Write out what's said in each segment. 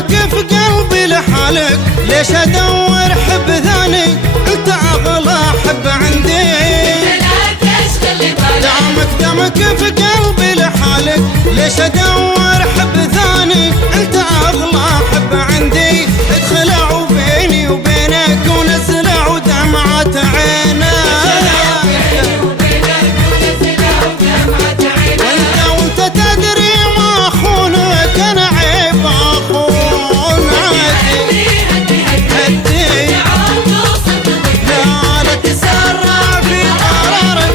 دمك في قلبي لحالك، ليش ادور حب ثاني؟ انت اغلى حب عندي. دمك في قلبي لحالك، ليش ادور حب ثاني؟ انت اغلى حب عندي. ادخلوا بيني وبينك ونزلوا دمعة عينك، وانت تدري ما خونك انا عيب اخونك. هدي لا تسرع في قرارك،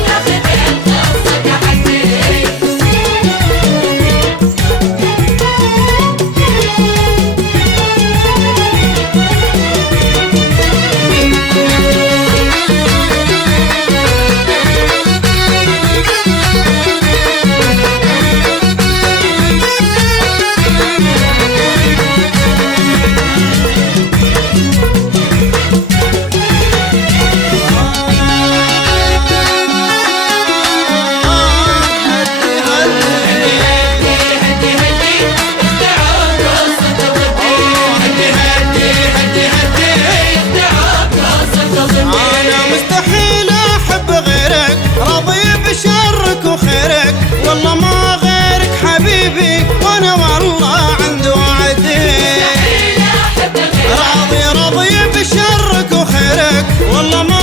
شرك وخيرك والله ما غيرك حبيبي، وانا والله عند وعدي. راضي بشرك وخيرك والله ما